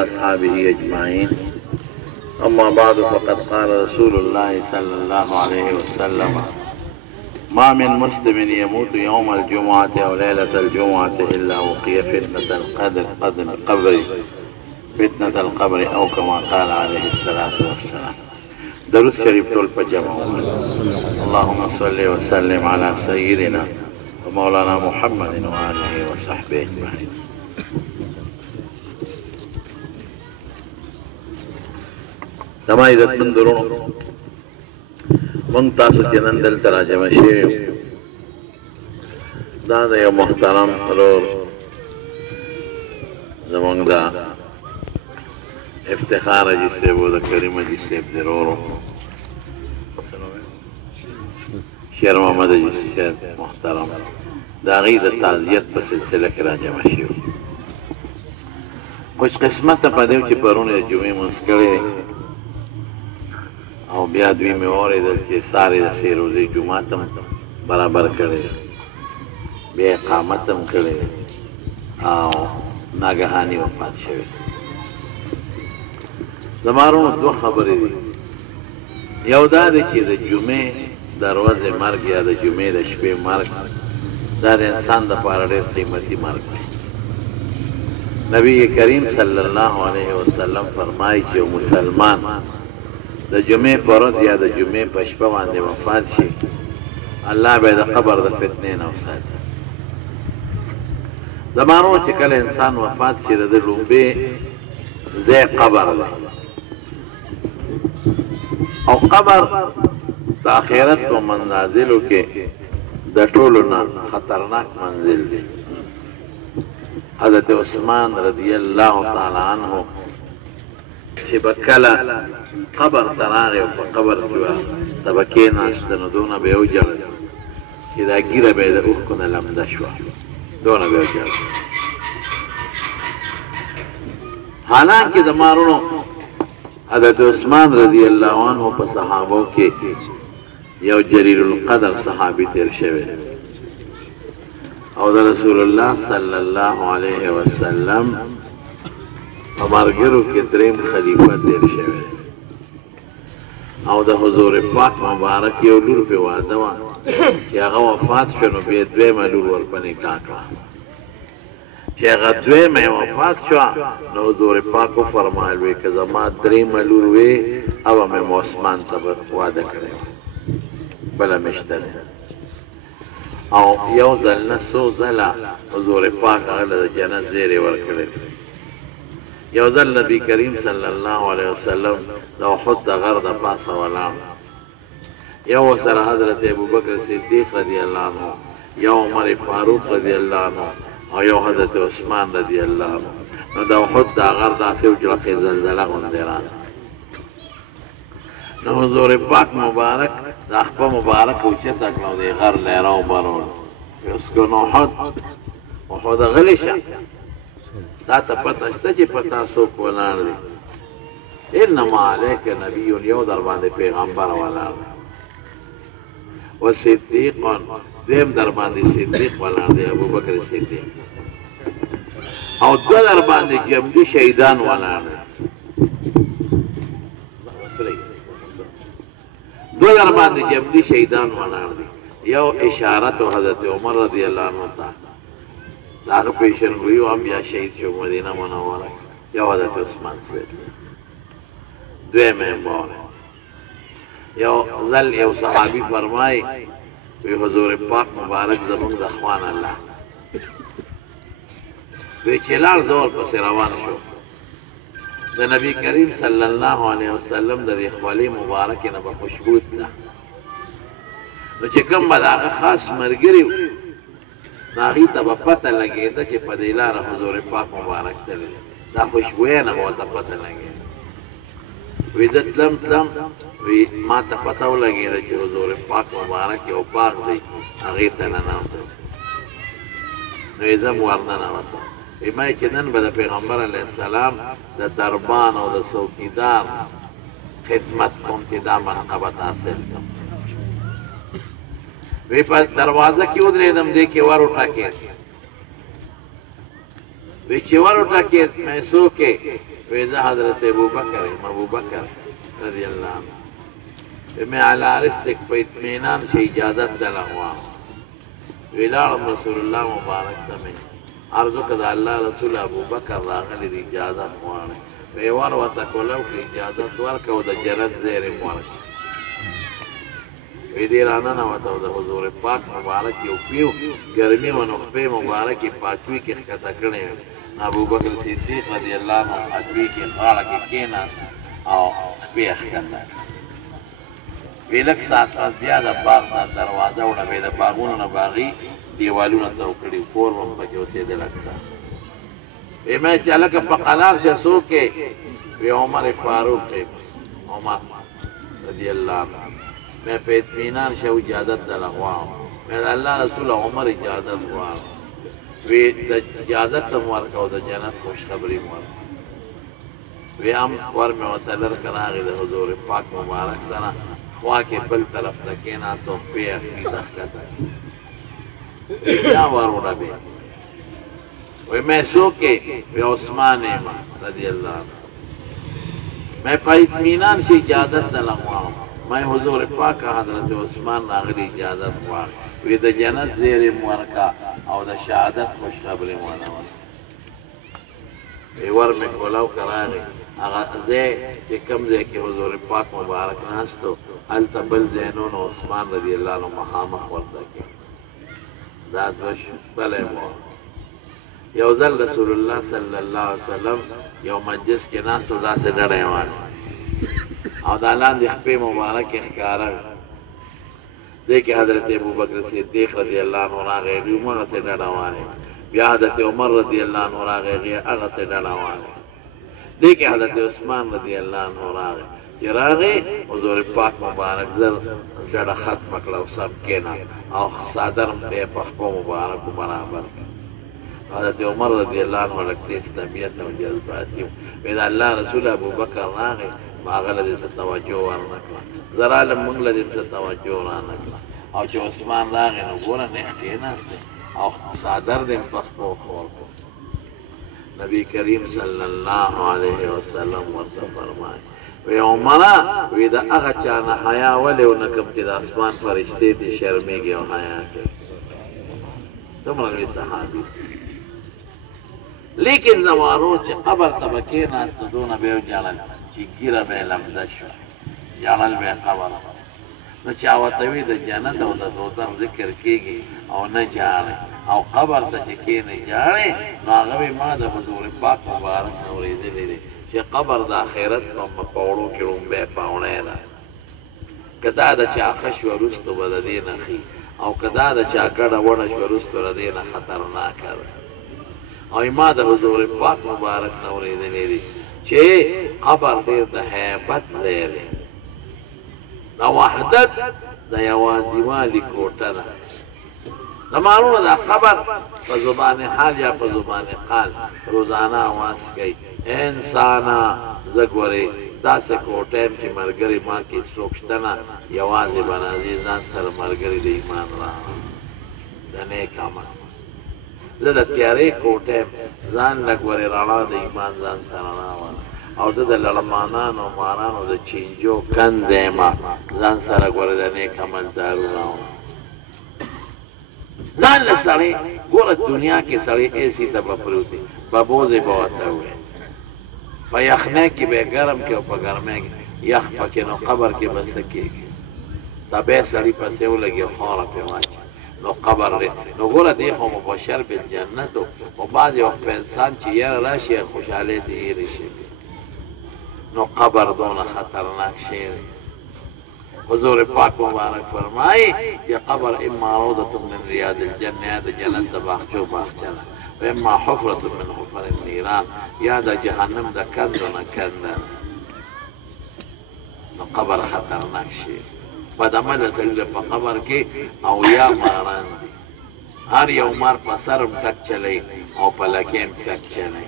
أصحابه أجمعين. أما بعد فقد قال رسول الله صلى الله عليه وسلم: ما من مسلم يموت يوم الجمعة أو ليلة الجمعة إلا وقي فتنة القبر أو كما قال عليه الصلاة والسلام. درود شريف طول بجمع. اللهم صل وسلم على سيدنا ومولانا محمد وآله وصحبه أجمعين. تما عزتمن درونو من تاسو چې نن دلته راجمع شوي دا د یو محترم ورور زمونږ د افتخار حاجي صاحب او د کریم حاجي صاحب د ورورو شیر محمد حاجي صاحب محترم د هغې د تعزیت په سلسله کې راجمع شوي. خوش قسمته په دی چې پرون د جمعې لمونځ کړی او بیا دوی مې واورېدل چې سارې د سې روزې جومات هم برابر کړی بیا اقامت هم کړی او ناګهاني وفات شوی. زما وروڼو دوه خبرې دي. یو دا دی چې د جمعې د ورځې مرګ یا د جمعې د شپې مرګ دا د انسان دپاره ډېر قیمتي مرګ دی. نبی کریم صلی الله علیه وسلم فرمایي چې یو مسلمان د جمعې په ورځ یا د جمعې په شپه باندې وفات شي الله به د قبر د فتنې نه وساتي. زما وروڼو چې کله انسان وفات شي د ده لومبې ځای قبر دی او قبر د آخرت په منازلو کې د ټولو نه خطرناک منزل دی. حضرت عثمان رضی الله تعالی عنه چې به کله قبر ته راغی او په قبر کې به ته به کېناسته نو دونه به یې وژړل چې دا ږیره به یې د اوښکو نه لمده شوه، دونه به یې وژړل. حالانکې زما وروڼو حضرت عثمان رضی الله عنه په صحابو کې یو جلیل القدر صحابي تیر شوی او د رسول الله صلی الله علیه وسلم په ملګرو کې دریم خلیفه تیر شوی او د حضور پاک مبارک یو لور پې واده وه چې هغه وفات شوه نو بیا دویمه لور ورپه نکاح کړه. چې هغه دویمه یې وفات شوه نو حضور پاک وفرمایل وی که زما دریمه لور وې او به مې عثمان ته به واده کړی وه بله مې شته دی. او یو ځل نه څو ځله حضور پاک هغه له د جنت زیری ورکړی. یو ځل نبی کریم صلی الله علیه وسلم د احد د غر د پاسه ولاړ، یو ورسره حضرت ابوبکر صدیق رضی الله عنه، یو عمر فاروق رضی الله عنه او یو حضرت عثمان رضی الله عنه. نو د احد د غر داسې وجړقې زلزله غوندې راغله. نو حضور پاک مبارک د خپه مبارک اوچته کړه او د غر لیره وبرول اسکن احد غلی شه تا ته پته شته چې په تا څوک ولاړ دی. انما علیک نبی یو در باندې پیغمبر ولاړ دی و صدیق دویم در باندې صدیق ولاړ دی ابوبکر صدیق او دوه در باندې جمدي شهیدان ولاړ دی. دوه در باندې جمدي شهیدان ولاړ دی. یو اشارت و حضرت عمر رضی الله عنه ته د هغه پیشنګویي و هم بیا شهید شو مدینه منوره. یو حضرت عثمان صاحب دویمه یې باوره. یو ځل یو صحابي فرمایي وی حضور پاک مبارک زمونږ د اخوان الله وی چې لاړ زه ورپسې روان شو د نبي کریم صلی الله علیه وسلم د دې خولې مبارکې نه به خوشبو تله نو چې کوم به د هغه خاص ملګري نو هغې ته به پته لګېده چې په دې لاره حضور پاک مبارک تللی دا خوشبویه نه به ورته پته لګېده. وی زه تلم وی ما ته پته ولګېده چې حضور پاک مبارک یو باغ دی هغې ته ننوتم نو یې زه م ورننوتم. وی ما چې نن به د پیغمبر علیه السلام د دربان او د څوکیدار خدمت کوم چې دا منقبت حاصل کړم. وی په دروازه کې ودرېدم دې کې ور وټکېد وی چې ور وټکېد مې څوک وإذا حضرت أبو بکر رضی اللہ عنہ میں علی رسلک پہ اطمینان سے اجازت دلغوا ویلارم رسول اللہ مبارک تمہیں عرضو کدا اللہ رسول ابو بکر راغلی دی اجازت موارد ویوار وطکولو کی اجازت ورکو دا جنت زیر موارد ویدی رانا نواتو دا حضور پاک مبارک یو پیو گرمی و نخبه مبارکی پاکوی کی خکتا کرنے ابو بکر صدیق رضی اللہ عنہ ادوی کی خاڑا کی کیناس او خبی خکتا ویلک سات زیادہ باغ دا دروازه وڑا بیدا باغونو نباغی دیوالونه توکړي کور هم پکې اوسېدل اکثر میں چلک په قرار سے سو کے وی عمر فاروق عمر رضی اللہ عنہ میں په اطمینان سے اجازت دلغواړم میں الله رسول عمر اجازت غواړم وی د اجازت هم ورکړو د جنت خوشخبری مو وی هم ور مې وتلر کراغې د حضور پاک مبارک سره خوا کې بل طرف ته کېناستو پې اخري دښکته کیا وارونا بھی وی میں سو کے وی عثمان ایمان رضی اللہ عنہ میں پا اطمینان سے اجازت دلغواؤں میں حضور پاک حضرت عثمان راغلی اجازت خواہ وی دا جنت زیر مورکا او دا شہادت خوش خبر موانا وی ور میں کولاو کراغی اگا زی چی کم زی کی حضور پاک مبارک ناستو علتا بل زینون عثمان رضی اللہ عنہ محامخ ورده کی داد وش بلے مو یو ذل رسول اللہ صلی اللہ علیہ وسلم یو مجلس کے ناس تو دا سے ڈرے وان او دا لان دی خپے مبارک اخکارا دیکھ حضرت ابو بکر صدیق رضی اللہ عنہ راغے ریوما سے ڈراوانے بیا حضرت عمر رضی اللہ عنہ راغے اغا سے ڈراوانے دیکھ حضرت عثمان رضی اللہ عنہ راغے راغی حضور پاک مبارک زر جڑا ختم کلو سب کینا او صادرم بے پخپو مبارک برابر حضرت عمر رضی اللہ عنہ لکتیس طبیعت و جذباتی ویدا اللہ رسول ابو بکر راغی ماغل دیسا توجہ ورنکلا زرالم منگل دیسا توجہ ورنکلا او چو عثمان راغی نو گورا نیخ کیناستے او صادر دیم پخپو خور کو نبی کریم صلی اللہ علیہ وسلم ورد فرمائے وی عمرہ وی دا اغا چانا حیاء ولی و نکم چی دا اسمان فرشتے تی شرمی گی و حیاء کے تم رگی صحابی لیکن زمارو چی قبر تبکی ناستو دونا بیو جانل چی گیرہ بے لمدشو جانل بے قبر نو چاوتوی دا جنت و دا دوتر ذکر کی گی او نجانے او قبر تا چکی نجانے نو آغوی ما دا حضور پاک مبارک نوری دلی دی چه قبر دا خیرت پا پاورو کی رنبه پاونه دا کدا دا چا خش و رستو بدا دینا خی او کدا دا چا گڑا ونش و رستو را دینا خطرناک دا او ما دا حضور پاک مبارک نوری دلی دی چه قبر دیر دا حیبت دیلی دا وحدت دا یوازی والی کوتا دا دا معلوم دا قبر پا زبان حال یا پا زبان قال روزانہ آواز کئی انسانا زگوری دا سکو ٹیم چی مرگری ماں کی سوکشتنا یوازی بنازی زان سر مرگری دی ایمان رانا دا نیک عمل دا تیاری کو ٹیم زان لگوری رانا دی ایمان زان سر رانا او دا لڑمانان و ماران و دا چینجو کن دیما زان سر گوری دا نیک عمل دارو رانا زان لسڑی گورت دنیا کی سڑی ایسی تبا پروتی بابوزی بواتا ہوئے پا یخنے کی بے گرم کے و پا گرمے کی یخ پا کے نو قبر کی بسکی گی تبے سڑی پا سیو لگی خورا پی واچا نو قبر ری نو گورا دیخو مباشر بالجنتو و بعضی وقت پا انسان چی یر راشی خوشحالی دیگیری شکی نو قبر دون خطرناک شیر حضور پاک مبارک فرمائی یہ قبر اما روضت من ریاض الجنہ دا جنت باخچو باخچلا اما حفرت من حفر النیران یا دا جہنم دا کند و نکند نو قبر خطرناک شیر پا دمال سلیل پا قبر کی او یا ماران دی ہر یو مار پا سرم تک چلی او پا لکیم تک چلی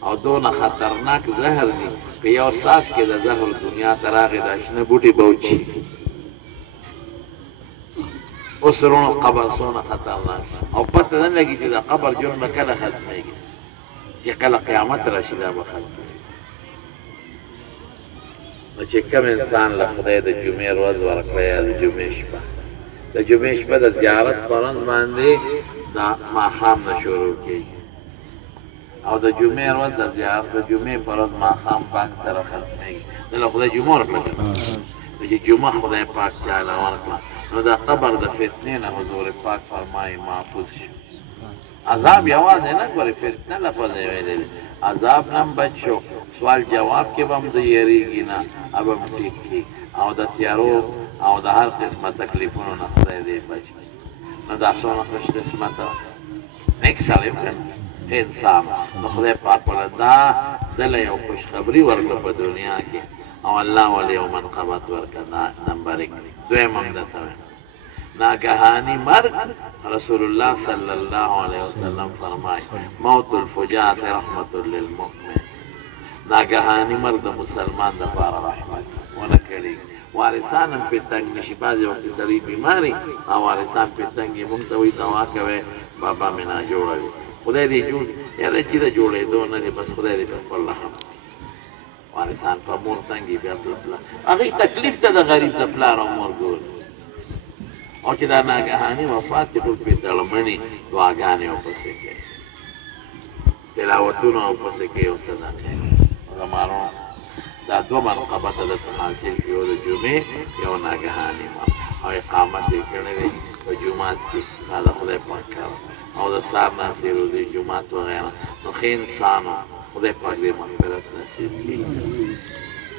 او دون خطرناک زہر دی کہ یو ساس کے دا زہر دنیا تراغی دا شنه بوٹی بوچی اس رون قبر سونا خطرناک او پتہ نہ لگی کہ دا قبر جرم کل ختمے گی کہ کل قیامت راشدہ بختمے نو چې کوم انسان له خدای د جمعې ورځ ورکړی یا د جمعې شپه د جمعې شپه د زیارت په ورځ باندې د ماښام نه شروع کېږي او د جمعې ورځ د زیارت د جمعې په ورځ ماښام پاک سره ختمېږي دا له خدای جمعه ورکړه چې جمعه خدای پاک چاله ورکړه نو د قبر د فتنې نه حضور پاک فرمایي محفوظ شو عذاب یوازې نه ګورې فتنه لفظ یې ویلی عذاب نه هم بچ شو سوال جواب کې به هم د یېرېږي نه اب هم ټیک کړي او د تیارو او د هر قسمه تکلیفونو نه خدای دې بچ کړي نو دا څومره خوش قسمته نیک سړی که نه انسان نو خدای پاک وله دا دله یو خوشخبري ورکړه په دنیا کې او الله ولې یو منقبت ورکړه دا نمبر یک دویم هم درته وایم ناگهانی مرگ رسول الله صلی الله علیه وسلم فرمای موت الفجاعت رحمت للمؤمن ناگهانی مرگ د مسلمان دپاره رحمت ونه کړي وارثان هم پې تنګ نشي بعضې وخت سړی بیماري او وارثان پې تنګ یې مونږ ته وایي دوا کوئ بابا مې ناجوړه وي خدای دې جوړ یاره چې د جوړېدو نه دی بس خدای دې په خپل رحم وارثان په مور تنګي بیا پلار هغوی تکلیف ته د غریب د پلار او مور ګوري او چې دا ناګهاني وفات چې ټول پرې تړمني دعاګانې ورپسې کوي تلاوتونه ورپسې کوي او صدقې زمانو دا دوه منقبته درته حاصل کړي یو د جمعې یو ناګهاني او اقامت یې کړی دی په جومات کې دا د خدای پاک کار او د سهار ناستې روزې جومات وغیره نو ښه انسان خدای پاک دې مغفرت نصیب کړي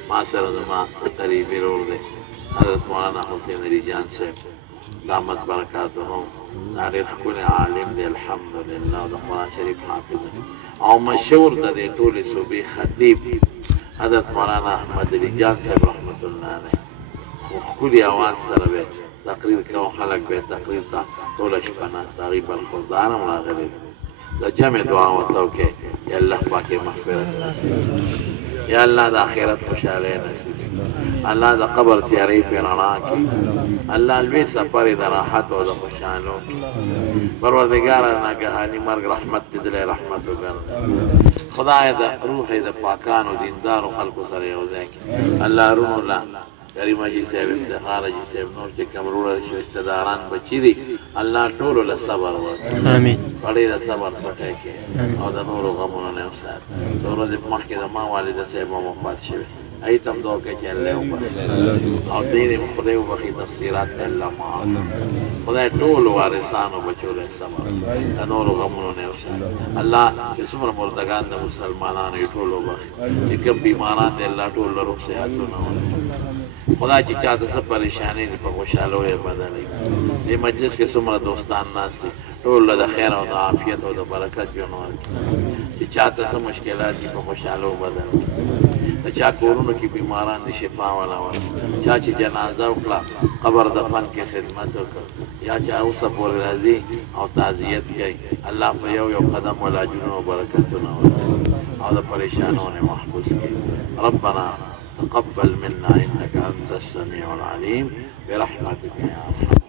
ما سره زما قریبي ورور دی حضرت مولانا حسین علي جان صاحب دامت برکاتهم دا ډېر ښکلی عالم دی الحمدلله او د قرآن شریف حافظ او مشهور د دې ټولې صوبې خطیب حضرت مولانا احمد علي جان صاحب رحمت الله علیه خو ښکلي اواز سره به تقریر کوو خلک به تقریر ته ټوله شپه ناست هغوی برخوردار هم راغلي د جمع دعا ورته وکړئ یا الله پاک یې مغفرت نصیب یا الله د آخرت خوشحالۍ نصیب الله د قبر تیارۍ پې رڼا کړي الله لوی سفر یې د راحت او د خوشحالو پروردګاره ناګهاني مرګ رحمت دې دلی رحمت وګرځي خدای د روح یې د پاکانو دیندارو خلکو سره یو ځای کړي الله رونو له کریم حاجي صاحب افتخار حاجي صاحب نور چې کوم وروڼه شي رشتهداران بچي دي الله ټولو له صبر ورکړي پړې د صبر پټی کړي او د نورو غمونو نه وساتي د ورځې په مخکې د ما والده صاحب هم وفات شوي هغې ته هم دعا کوي چې الله یې وبخي او دې دې خدای وبخي تقصیرات ته الله معاف خدای ټولو وارثانو بچو له صبر د نورو غمونو نه وساتي الله چې څومره مردګان د مسلمانانو یې ټول وبخي چې کوم بیماران دي الله ټول له روغ صحتونه ورکړي خدای چې چاته څه پریشاني دي په خوشحالو یې بدلوي دې مجلس کې څومره دوستان ناست دي ټول له د خیر او د عافیت او د برکت ژوند ورکړي چې چاته څه مشکلات دي په خوشحالو بدلوي د چا کورونو کې بیماران دي شفا والا ورکړي چا چې جنازه وکړه قبر دفن کې خدمت وکړه یا چا اوسه پورې راځي او تعزیت کوي الله په یو یو قدم ولا اجرونه او برکتونه ورکړي او د پریشانو نه محفوظ کړي ربنا تقبل منا انك انت السميع العليم برحمتك يا ارحم